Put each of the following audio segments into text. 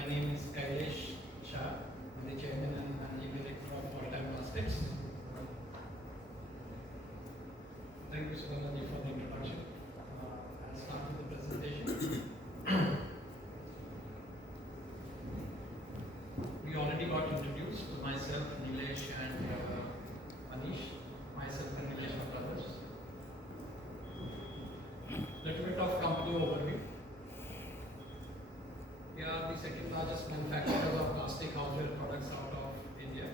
My name is Kailesh Shah. I'm the Chairman and Managing Director of All Time Plastics. Thank you, Suvarnaji, for the introduction. I'll start with the presentation. We already got introduced. Myself, Nilesh, and Manish. Myself and Nilesh are brothers. Little bit of company overview. We are the second largest manufacturers of plastic houseware products out of India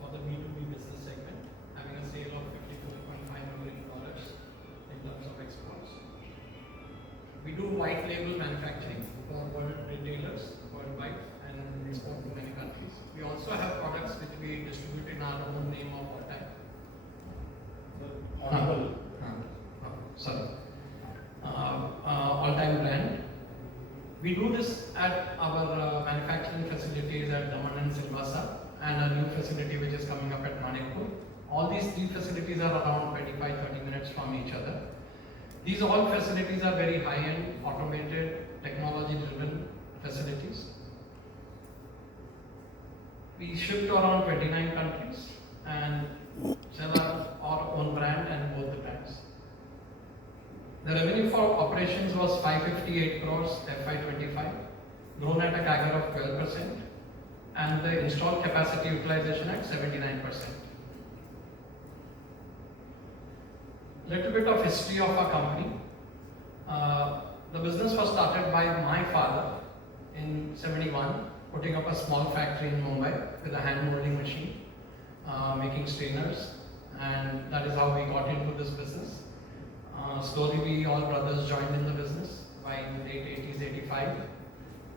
for the B2B business segment, having a sale of $54.5 million in terms of exports. We do white label manufacturing for world retailers worldwide and export to many countries. We also have products which we distribute in our own name of All Time. All Time brand. We do this at our manufacturing facilities at Daman and Silvassa and a new facility which is coming up at Manipur. All these three facilities are around 25-30 minutes from each other. These all facilities are very high-end, automated, technology-driven facilities. We ship to around 29 countries and sell our own brand and both the brands. The revenue for operations was 558 crores FY25, grown at a CAGR of 12%, and the installed capacity utilization at 79%. Little bit of history of our company. The business was started by my father in 71, putting up a small factory in Mumbai with a hand molding machine, making strainers, and that is how we got into this business. Slowly we all brothers joined in the business by late 80s, 85.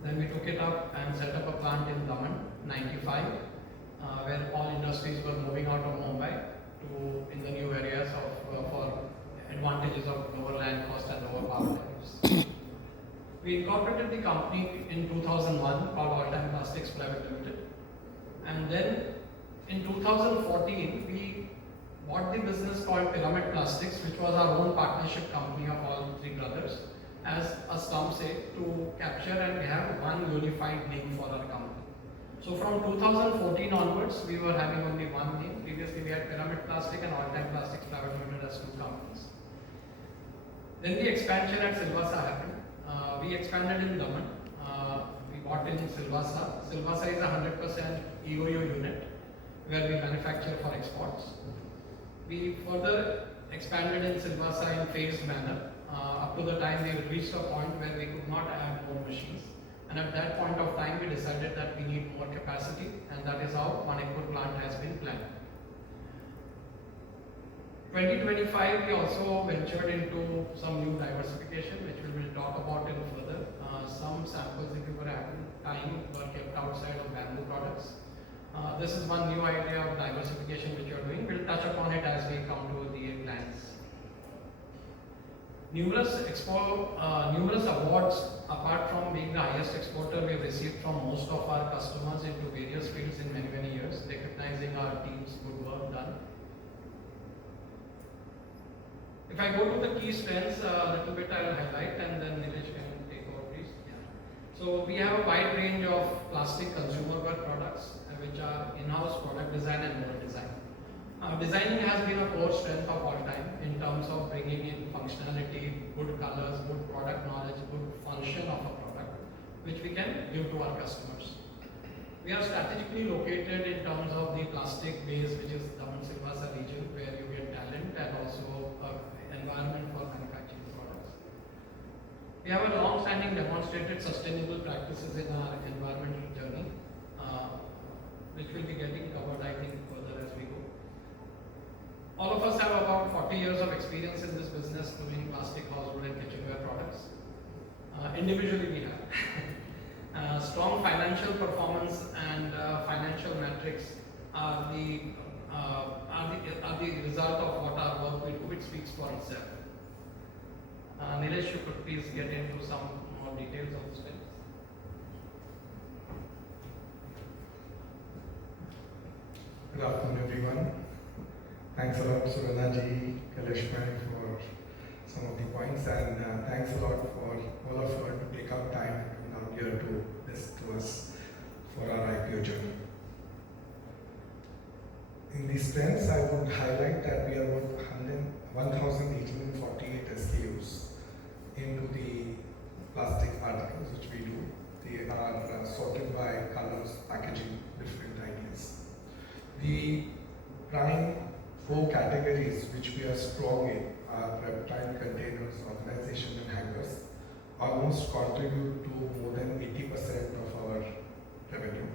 Then we took it up and set up a plant in Daman, 95, where all industries were moving out of Mumbai to in the new areas for advantages of lower land cost and lower power tariffs. We incorporated the company in 2001 called All Time Plastics Private Limited, and then in 2014 we bought the business called Pyramid Plastics, which was our own partnership company of all three brothers, as a slum sake to capture and have one unified name for our company. So from 2014 onwards, we were having only one name. Previously, we had Pyramid Plastic and All Time Plastics Private Limited as two companies. Then the expansion at Silvassa happened. We expanded in Daman. We bought in Silvassa. Silvassa is a 100% EOU unit where we manufacture for exports. We further expanded in Silvassa in phased manner up to the time we reached a point where we could not add more machines. And at that point of time, we decided that we need more capacity, and that is how Manipur plant has been planned. 2025, we also ventured into some new diversification, which we will talk about in further. Some samples, if you were having time, were kept outside of bamboo products. This is one new idea of diversification which you are doing. We'll touch upon it as we come to the plans. Numerous awards, apart from being the highest exporter, we have received from most of our customers into various fields in many years, recognizing our team's good work done. If I go to the key strengths, a little bit I will highlight, and then Nilesh can take over, please. Yeah. So we have a wide range of plastic consumer wear products, which are in-house product design and mold design. Designing has been a core strength of All Time in terms of bringing in functionality, good colors, good product knowledge, good function of a product, which we can give to our customers. We are strategically located in terms of the plastic base, which is Daman Silvassa region, where you get talent and also environment for manufacturing products. We have a long-standing demonstrated sustainable practices in our environmental journey, which will be getting covered, I think, further as we go. All of us have about 40 years of experience in this business doing plastic household and kitchenware products. Individually, we have. Strong financial performance and financial metrics are the result of what our work we do. It speaks for itself. Nilesh, you could please get into some more details of this. Good afternoon, everyone. Thanks a lot, Suvarnaji, Kailesh for some of the points, and thanks a lot for all of you to take up time out here strengths, I would highlight that we are about 1,848 SKUs into the plastic articles which we do. They are sorted by colors, packaging, different ideas. The prime four categories which we are strong in are reptile containers, organization and hangers. Almost contribute to more than 80% of our revenue.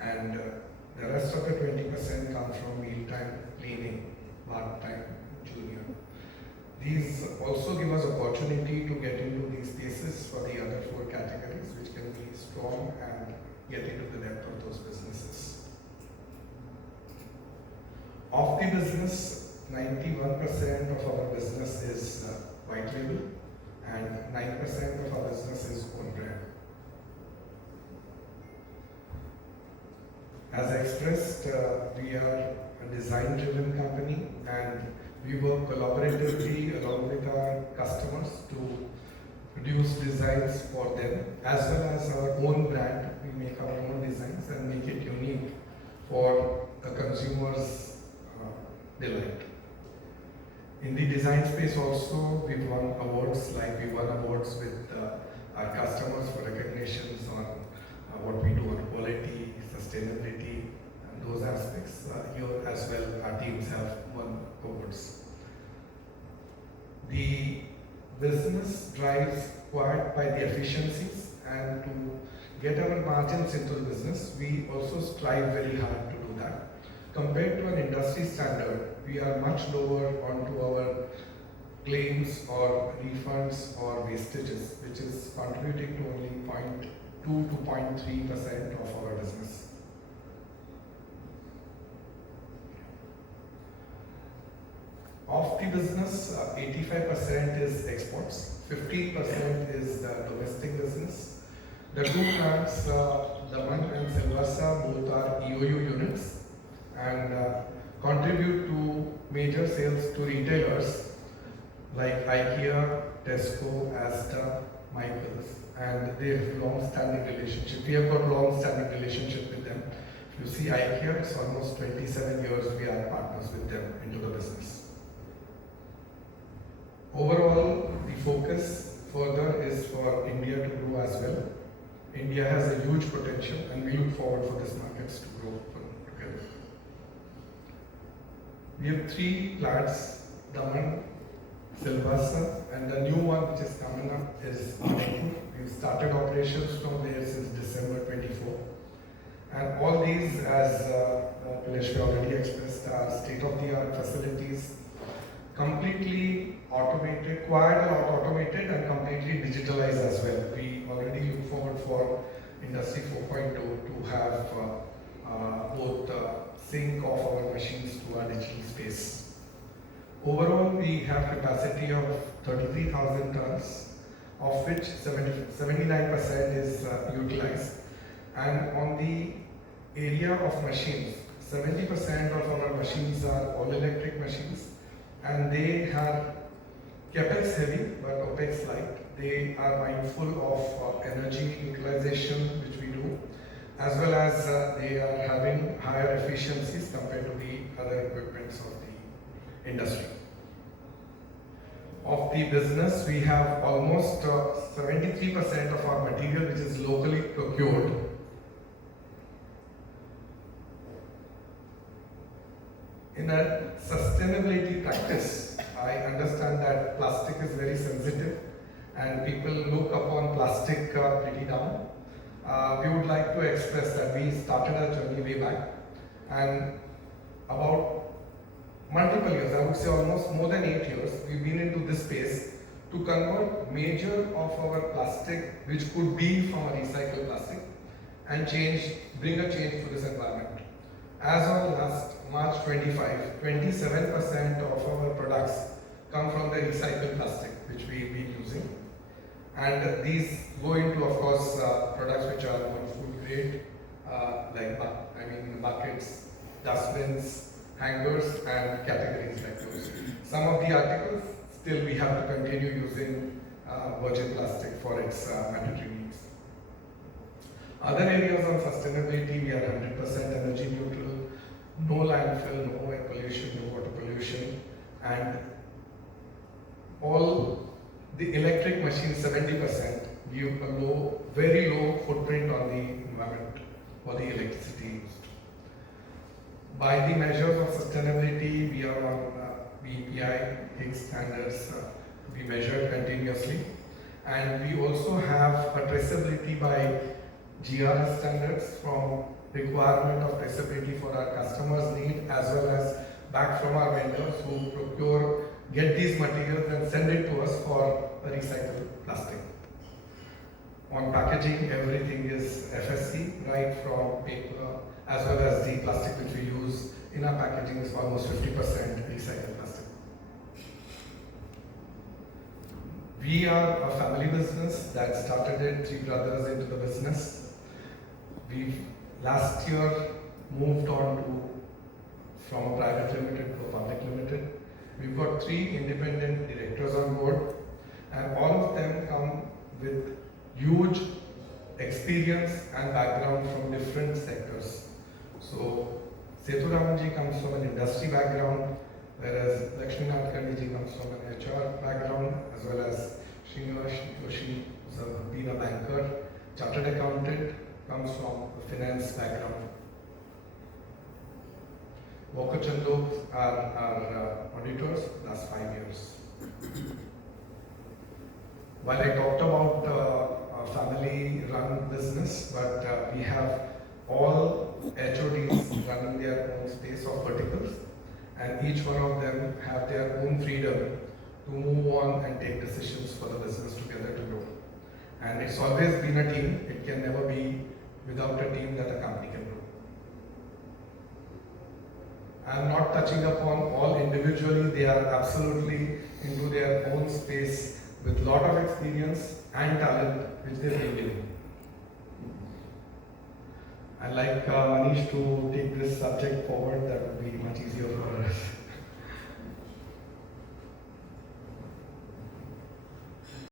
And the rest of the 20% come from mealtime cleaning, part-time, junior. These also give us opportunity to get into these spaces for the other four categories, which can be strong and get into the depth of those businesses. Of the business, 91% of our business is white label and 9% of our business is own brand. As expressed, we are a design-driven company and we work collaboratively along with our customers to produce designs for them, as well as our own brand. We make our own designs and make it unique for the consumer's delight. In the design space also, we've won awards, like we won awards with our customers for recognitions on what we do on quality, sustainability, and those aspects. Here as well, our teams have won awards. The business drives acquired by the efficiencies, and to get our margins into the business, we also strive very hard to do that. Compared to an industry standard, we are much lower onto our claims or refunds or wastages, which is contributing to only 0.2 to 0.3% of our business. Of the business, 85% is exports, 15% is the domestic business. The two plants, Daman and Silvassa, both are EOU units and contribute to major sales to retailers like IKEA, Tesco, Asda, Michaels, and they have long-standing relationship. We have got long-standing relationship with them. If you see IKEA, it's almost 27 years we are partners with them into the business. Overall, the focus further is for India to grow as well. India has a huge potential and we look forward for these markets to grow together. We have three plants, Daman, Silvassa, and the new one which is coming up is Manipur. We've started operations from there since December 24. And all these, as Kaleshwar already expressed, are state-of-the-art facilities, completely automated, quite a lot automated and completely digitalized as well. We already look forward for Industry 4.0 to have both sync of our machines to our digital space. Overall, we have capacity of 33,000 tons, of which 79% is utilized. And on the area of machines, 70% of our machines are all electric machines, and they are capex heavy but opex light. They are mindful of energy utilization, which we do, as well as they are having higher efficiencies compared to the other equipments of the industry. Of the business, we have almost 73% of our material which is locally procured. In a sustainability practice, I understand that plastic is very sensitive and people look upon plastic pretty down. We would like to express that we started our journey way back, and about multiple years, I would say almost more than 8 years, we've been into this space to convert major of our plastic, which could be from a recycled plastic, and bring a change to this environment. As of last March 25, 27% of our products come from the recycled plastic, which we've been using. And these go into, of course, products which are more food grade, like buckets, dustbins, hangers, and categories like those. Some of the articles, still we have to continue using virgin plastic for its mandatory needs. Other areas on sustainability, we are 100% energy neutral. no landfill, no air pollution, no water pollution, and all the electric machines, 70%, give a low, very low footprint on the environment for the electricity used. By the measures of sustainability, we are on BPI Higgs standards to be measured continuously, and we also have a traceability by GRS standards from requirement of traceability for our customers' need, as well as back from our vendors who procure, get these materials and send it to us for recycled plastic. On packaging, everything is FSC, right from paper as well as the plastic which we use in our packaging is almost 50% recycled plastic. We are a family business that started 3 brothers into the business. We've last year moved on to from a private limited to a public limited. We've got 3 independent directors on board, and all of them come with huge experience and background from different sectors. So Seturamanji comes from an industry background, whereas Lakshmi Nadkarni comes from an HR background, as well as Srinivas Joshi, who's been a banker, chartered accountant, comes from a finance background. Walker Chandok are our auditors last 5 years. While I talked about a family-run business, but we have all HODs running their own space of verticals, and each one of them have their own freedom to move on and take decisions for the business together to grow. And it's always been a team. It can never be without a team that a company can grow. I'm not touching upon all individually. They are absolutely into their own space with a lot of experience and talent which they bring in. I'd like Manish to take this subject forward